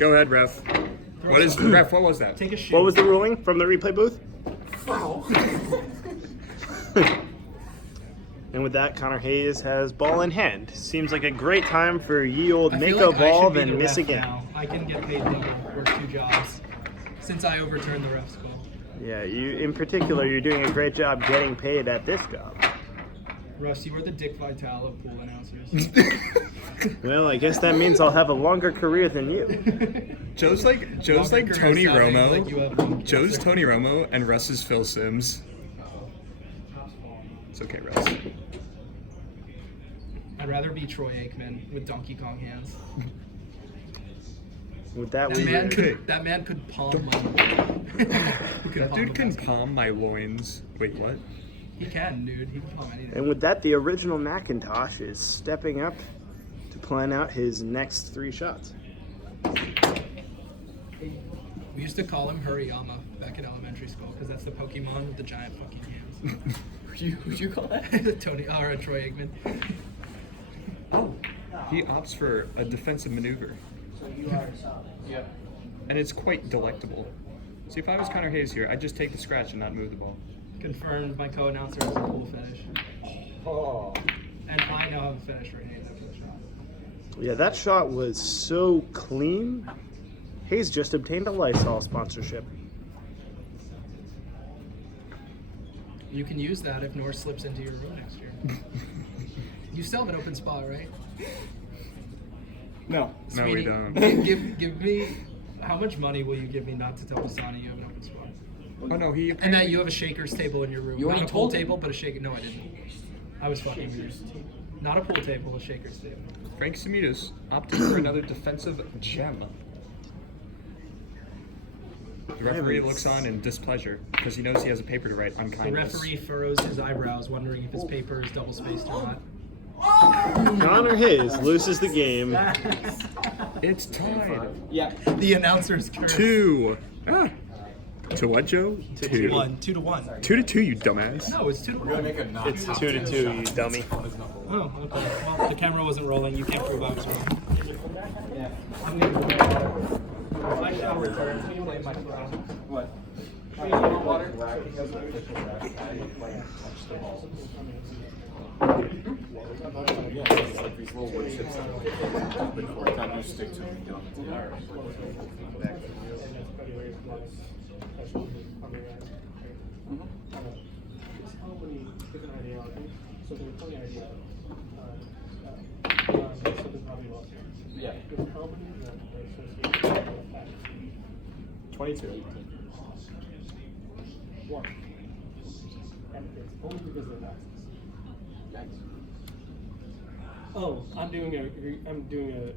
go ahead, ref. What is ref? What was that? Take a shoe. What was the ruling from the replay booth? Foul. And with that, Connor Hayes has ball in hand. Seems like a great time for ye old I make feel a like I ball, should be then the miss ref again. now. I can get paid double, work 2 jobs, since I overturned the ref's call. Yeah, you in particular, you're doing a great job getting paid at this job. Russ, you were the Dick Vitale of pool announcers. Well, I guess that means I'll have a longer career than you. Joe's like Longer Tony career sounding Romo. like you have one Joe's cancer. Tony Romo and Russ is Phil Simms. It's okay, Russ. I'd rather be Troy Aikman with Donkey Kong hands. With that, That man could palm my That dude can palm my loins. Wait, what? He can, dude. He can palm anything. And with that, the original Macintosh is stepping up to plan out his next 3 shots. We used to call him Huriyama back in elementary school because that's the Pokemon with the giant fucking hands. Who'd you call that? Tony or Troy Aikman. He opts for a defensive maneuver. Yeah. And it's quite delectable. See, if I was Connor Hayes here, I'd just take the scratch and not move the ball. Confirmed. My co-announcer has a cool finish, Oh. and I now have a finish for Hayes after the shot. Yeah, that shot was so clean. Hayes just obtained a Lysol sponsorship. You can use that if North slips into your room next year. You still have an open spot, right? No. No, we Sweetie, don't. Give me. How much money will you give me not to tell Basani you have an open spot? Oh no, he And that you have a shakers table in your room. You Not already a pool told him. table, but a shaker. No, I didn't. I was fucking weird. Not a pool table, a shakers table. Frank Simutis opted for another defensive gem. The referee looks on in displeasure because he knows he has a paper to write on The kindness. referee furrows his eyebrows, wondering if his paper is double spaced or not. Connor Hayes loses the game. It's tied. Yeah. The announcer's curse. 2. To what, Joe? 2 to 1. 2 to 1. 2 to 2, you dumbass. No, it's 2 to 1. It's 2 to 2, you dummy. Oh, okay. Well, the camera wasn't rolling. You can't prove I was wrong. I'm gonna go. I shall return. Can you play my phone? What? Water? It's like these little wood chips that are time you stick to them. Yeah. 22. One. And it's only because of the taxes. Oh, I'm doing a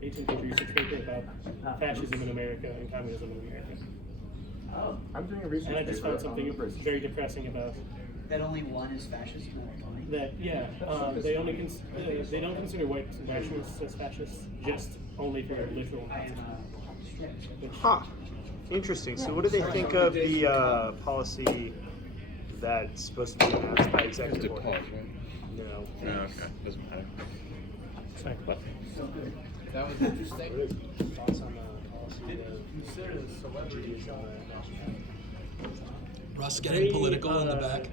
HNT research paper about fascism in America and communism in America. I'm doing a research And I just found something very depressing about That only one is fascist, not 20. that. Yeah, they don't consider white nationalists as fascists, just only for literal Nazis. Huh. Interesting. So what do they think of the policy that's supposed to be announced by executive order? right? No. No, okay. Doesn't matter. Sorry, what? That was interesting. Thoughts on policy? Russ getting political in the back.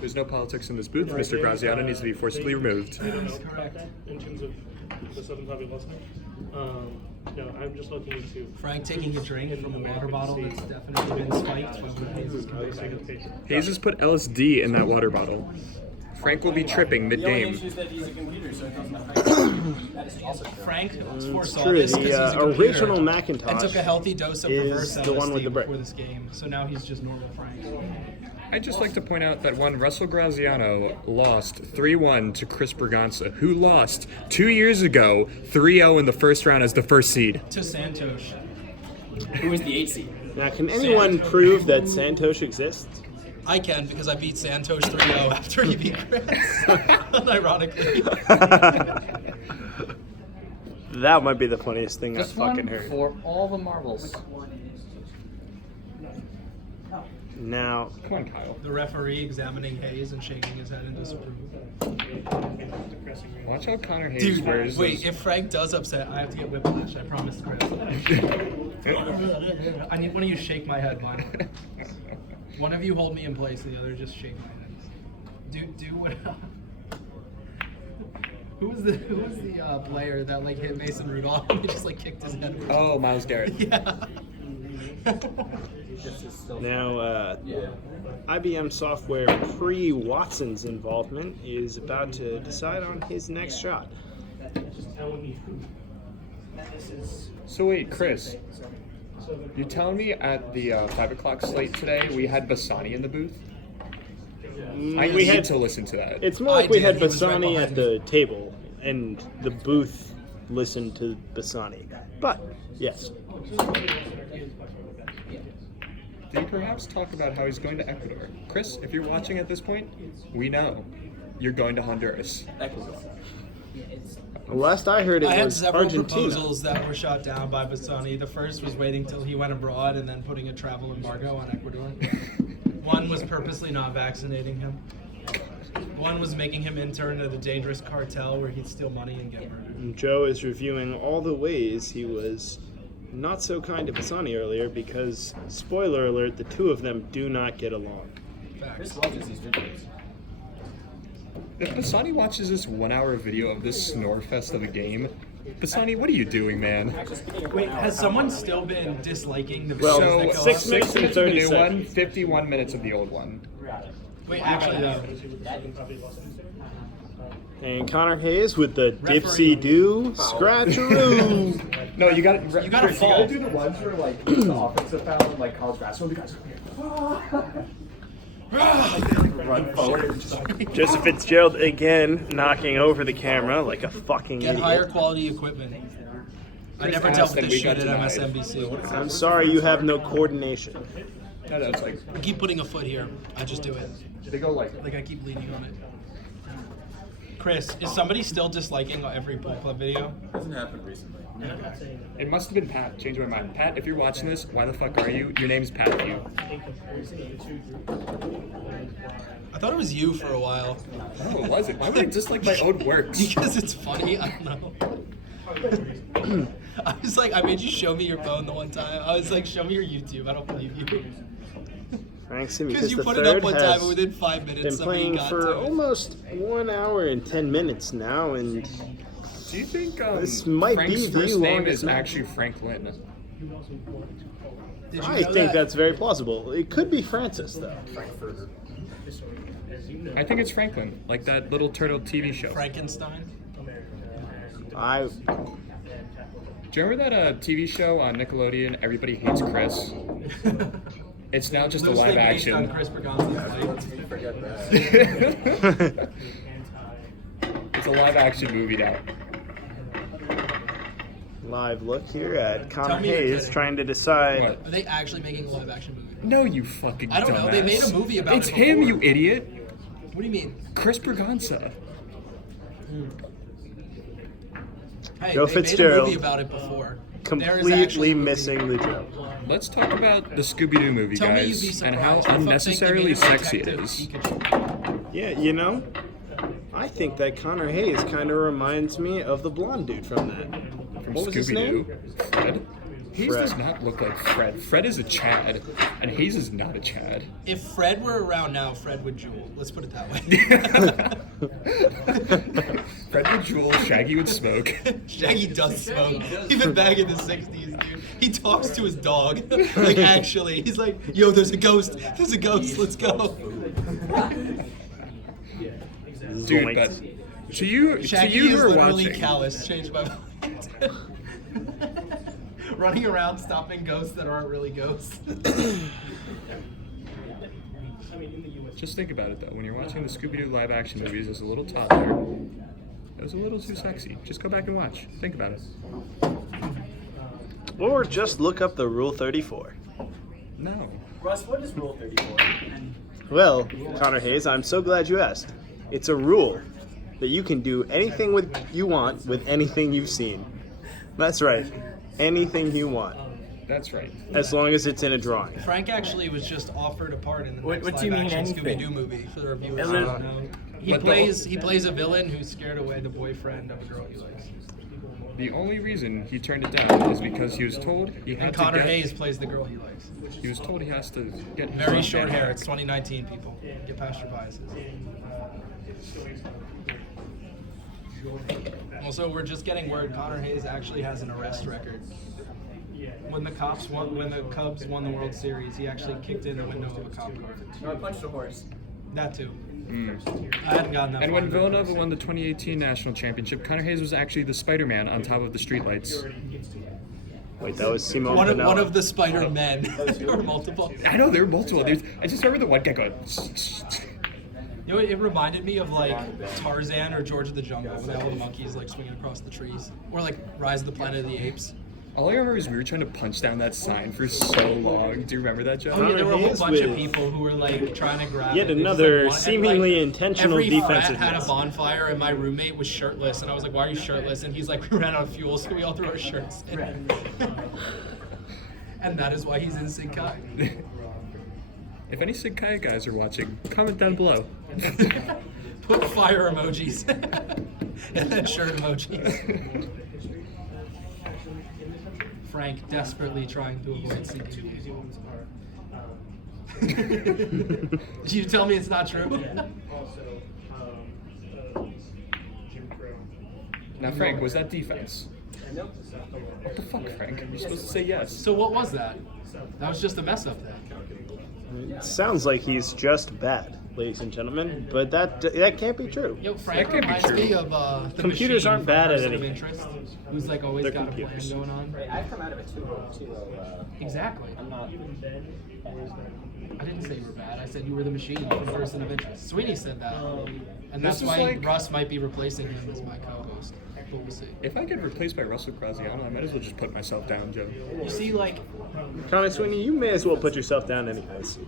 There's no politics in this booth. Mr. Graziano needs to be forcibly removed. I don't know about that in terms of the Southern population. No, I'm just looking into. Frank taking a drink from a water bottle that's definitely been spiked by one of Hayes' conversation. Hayes has put LSD in that water bottle. Frank will be tripping The only mid-game. issue is that he's a computer, so it doesn't affect That is also true. Frank foresaw True. this because he's a The computer original and Macintosh took a healthy dose of is reverse the one with LSD the brick. before this game. So now he's just normal Frank. I'd just like to point out that one Russell Graziano lost 3-1 to Chris Berganza, who lost 2 years ago 3-0 in the first round as the first seed. To Santosh. Who is the 8 seed? Now, can anyone prove that Santosh exists? I can because I beat Santosh 3-0 after he beat Chris. Unironically. That might be the funniest thing Just I've fucking one heard. for all the marbles. Now, Come on, Kyle. The referee examining Hayes and shaking his head in disapproval. Depressing. Watch how Connor Hayes wears Dude, wait, those- if Frank does upset, I have to get whiplash. I promised Chris. I need one of you shake my head, man. One of you hold me in place, and the other just shake my head. Do what? Who was the player that like hit Mason Rudolph and he just like kicked his head? Oh, Miles Garrett. Yeah. Now, IBM Software pre-Watson's involvement is about to decide on his next shot. So wait, Chris, you're telling me at the 5 o'clock slate today we had Bassani in the booth? I We need had to listen to that. It's more like we had He was right Bassani behind at the table, and the booth listened to Bassani. But yes, Did he perhaps talk about how he's going to Ecuador? Chris, if you're watching at this point, we know you're going to Honduras. last I heard it I had was several Argentina. proposals that were shot down by Bassani. The first was waiting till he went abroad and then putting a travel embargo on Ecuador. One was purposely not vaccinating him. One was making him intern at a dangerous cartel where he'd steal money and get murdered. And Joe is reviewing all the ways he was not so kind to Bassani earlier because, spoiler alert, the two of them do not get along. Facts. Chris loves these videos. If Bassani watches this 1 hour video of this snore fest of a game, Bassani, what are you doing, man? Wait, has someone still been disliking the videos Well, that So go 6 up? minutes and minutes of the 30 new one, seconds. 51 minutes of the old one. Wait, actually, no. And Connor Hayes with the Referee. dipsy do scratcheroo. No, you got You gotta Chris, you fall. gotta do the ones where like it's the offensive foul and like college basketball. The guys run forward. And just, Joseph Fitzgerald again knocking over the camera like a fucking Get idiot. higher quality equipment. I never asked dealt with and this we shit got at denied. MSNBC. I'm sorry you have no coordination. No, it's like I keep putting a foot here. I just do it. they go like Like I keep leaning on it. Chris, is somebody still disliking every Bull Club video? Hasn't happened recently. it must have been Pat. Change my mind. Pat, if you're watching this, why the fuck are you? Your name's Pat. You. I thought it was you for a while. Oh, was it? Why would I dislike my own works? Because it's funny. I don't know. I was like, I made you show me your phone the one time. I was like, show me your YouTube. I don't believe you. Frank Because Simutis you the put it up third one time has and within 5 minutes been somebody playing got for to it. almost 1 hour and 10 minutes now, and Do you think This might Frank's be the first name longest is match. actually Franklin? Did you I know think that? that's very plausible. It could be Francis though. I think it's Franklin, like that little turtle TV show. Frankenstein. I Do you remember that TV show on Nickelodeon, Everybody Hates Chris? It's now just a Loosely live based on action. Chris Bergonza's life. Forget that. It's a live action movie now. live look here at Connor Tell me you're Hayes kidding. trying to decide. What? Are they actually making a live action movie? No, you fucking I don't know. They made a dumbass. movie about It's it him, before. you idiot. What do you mean? Chris Berganza. Hey, Joe they Fitzgerald. made a movie about it before. There is actually Completely a movie. missing the joke. Let's talk about the Scooby-Doo movie, Tell me you'd be guys, surprised. and how I fucking think they unnecessarily made a sexy it Detective is. Pikachu. Yeah, you know, I think that Connor Hayes kind of reminds me of the blonde dude from that. From What was his Scooby-Doo. name? Fred? Hayes Fred. does not look like Fred. Fred is a Chad, and Hayes is not a Chad. If Fred were around now, Fred would jewel. Let's put it that way. Fred would jewel, Shaggy would smoke. Shaggy does smoke. Even back in the 60s, dude. He talks to his dog. Like, actually. He's like, yo, there's a ghost. There's a ghost. Let's go. Dude, but to you Shaggy who is are literally watching, callous. Change my mind. Running around stopping ghosts that aren't really ghosts. just think about it though. When you're watching the Scooby-Doo live-action movies as a little toddler, it was a little too sexy. Just go back and watch. Think about it. Or just look up the Rule 34. No. Russ, what is Rule 34? Well, Connor Hayes, I'm so glad you asked. It's a rule that you can do anything with you want with anything you've seen. That's right. Anything you want. That's right. As long as it's in a drawing. Frank actually was just offered a part in the What next do you mean live-action anything? Scooby-Doo movie for the reviewers. Is who it- don't know. He But plays a villain who's scared away the boyfriend of a girl he likes. The only reason he turned it down is because he was told he had And to Connor get. Hayes plays the girl he likes. He was told he has to get Very short hair. It's 2019, people. Get past your biases. Also, we're just getting word Connor Hayes actually has an arrest record. When the Cubs won the World Series, he actually kicked in the window of a cop car. Or punched a horse. That too. Mm. I hadn't gotten that And far when into Villanova won the 2018 national championship, Connor Hayes was actually the Spider-Man on top of the streetlights. Wait, that was Simon one Vanilla. of the Spider-Men. There were multiple. I know there were multiple. I just remember the one guy going. You know, it reminded me of like Tarzan or George of the Jungle, when they had all the monkeys like swinging across the trees, or like Rise of the Planet of the Apes. All I remember is we were trying to punch down that sign for so long. Do you remember that, Joe? Oh yeah, there were a whole Hayes bunch of with people who were like trying to grab yet it. It was, another like, one- and, seemingly intentional every frat defensive had a miss. bonfire, and my roommate was shirtless, and I was like, "Why are you shirtless?" And he's like, "We ran out of fuel, so we all threw our shirts in." And that is why he's in Sinkai. If any Sigkai guys are watching, comment down below. Put fire emojis and then shirt emojis. Frank desperately trying to avoid sinking. You tell me it's not true? Now, Frank, was that defense? What the fuck, Frank? You're supposed to say yes. So what was that? That was just a mess up then. It sounds like he's just bad, ladies and gentlemen, but that can't be true. Yo, Frank That could be reminds true. me of the Computers machine aren't from bad at Person of anything. Interest, who's like always They're got computers. a plan going on. Right, I've come out of it too, Exactly. I'm not. I didn't say you were bad. I said you were the machine from Person of Interest. Sweeney said that, and that's This is why like- Russ might be replacing him as my co-host. But we'll see. If I get replaced by Russell Graziano, I might as well just put myself down, Joe. You see, like, Connor Sweeney, you may as well put yourself down anyways.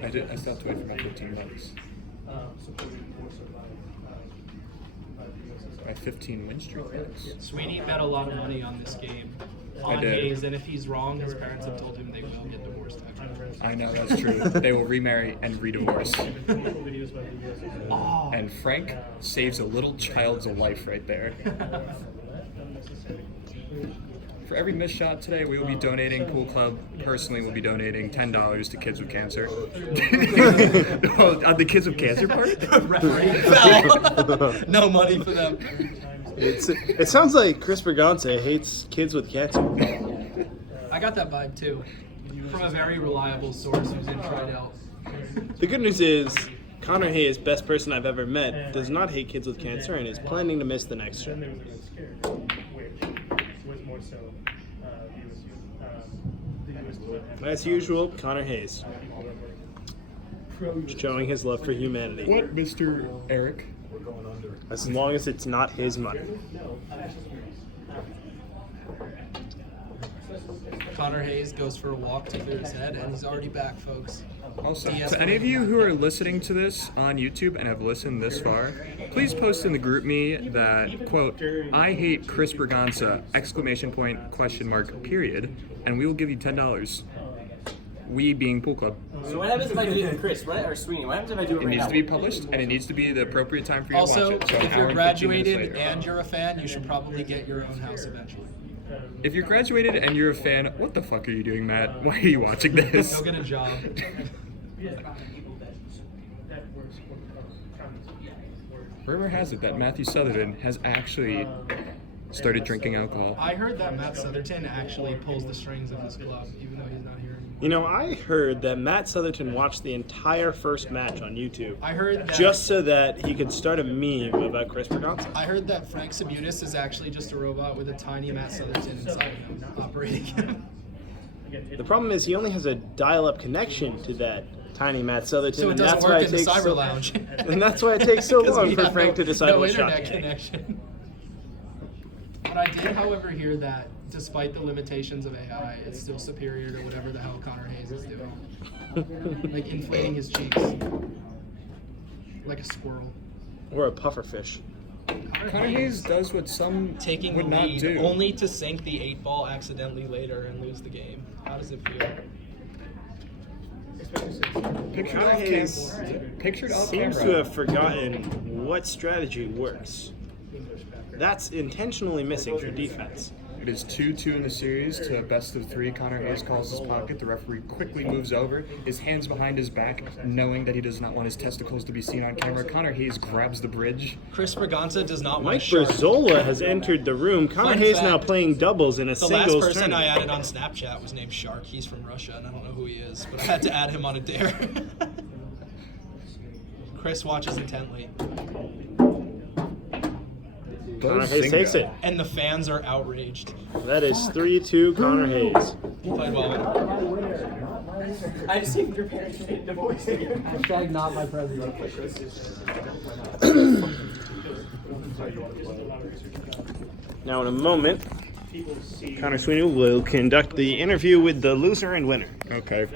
I still have to wait for about 15 minutes. My 15 win streak minutes. Sweeney bet a lot of money on this game I on did. Hayes, and if he's wrong, his parents have told him they will get divorced. I know, that's true. They will remarry and re-divorce. Oh. And Frank saves a little child's life right there. For every missed shot today, we will be donating. Pool Club personally will be donating $10 to kids with cancer. Oh, on the kids with cancer part? Referee fell. No money for them. It sounds like Chris Berganza hates kids with cancer. I got that vibe too, from a very reliable source who's in Tridel. The good news is, Connor Hayes, best person I've ever met, does not hate kids with cancer and is planning to miss the next show. As usual, Connor Hayes, showing his love for humanity. What, Mr. Eric? As long as it's not his money. Connor Hayes goes for a walk to clear his head, and he's already back, folks. Also, DS to any of you who are listening to this on YouTube and have listened this far, please post in the group me that, quote, I hate Chris Berganza, exclamation point, question mark, period, and we will give you $10. We being Pool Club. So what happens if I do it with Chris, right? Or Sweeney? What happens if I do it It right needs now? to be published, and it needs to be the appropriate time for you Also, to watch it. So an if hour you're and 15 minutes graduated later. and you're a fan, you should probably get your own house eventually. If you're graduated and you're a fan, what the fuck are you doing, Matt? Why are you watching this? Go get a job. Rumor has it that Matthew Southerton has actually started drinking alcohol. I heard that Matt Southerton actually pulls the strings of this club, even though he's not here anymore. You know, I heard that Matt Southerton watched the entire first match on YouTube I heard that just so that he could start a meme about Chris Berganza. I heard that Frank Simutis is actually just a robot with a tiny Matt Southerton inside him, operating him. The problem is he only has a dial-up connection to that tiny Matt Southerton, So it and doesn't that's work why in it the takes cyber so, lounge. and that's why it takes so 'Cause long we for have Frank to decide no what shot. internet connection. But I did, however, hear that despite the limitations of AI, it's still superior to whatever the hell Connor Hayes is doing. Like inflating his cheeks. Like a squirrel. Or a pufferfish. Connor Hayes does what some Taking would the not lead, do. only to sink the 8-ball accidentally later and lose the game. How does it feel? Pictured Connor off Hayes pictured off seems camera. to have forgotten what strategy works. That's intentionally missing for defense. It is 2-2 in the series to best of 3. Connor Hayes calls his pocket. The referee quickly moves over, his hands behind his back, knowing that he does not want his testicles to be seen on camera. Connor Hayes grabs the bridge. Chris Braganza does not Mike want shark. Brazola has entered the room. Connor Fun Hayes fact, now playing doubles in a The last singles person I tournament. added on Snapchat was named Shark. He's from Russia, and I don't know who he is, but I had to add him on a dare. Chris watches intently, Connor Hayes takes it. and the fans are outraged. That is 3-2 Connor Hayes. He played well. I just think your parents made divorce. Hashtag not my president. Now in a moment, Connor Sweeney will conduct the interview with the loser and winner. Okay.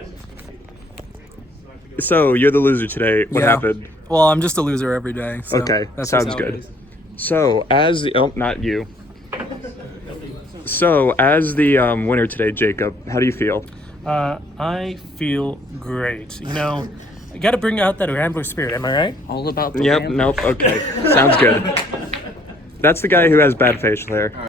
So, you're the loser today. What happened? Well, I'm just a loser every day. So Okay, that's sounds just how it good. is. So, as the... Oh, not you. So, as the winner today, Jacob, how do you feel? I feel great. You know, I got to bring out that gambler spirit. Am I right? All about the Yep, nope, okay. Sounds good. That's the guy who has bad facial hair.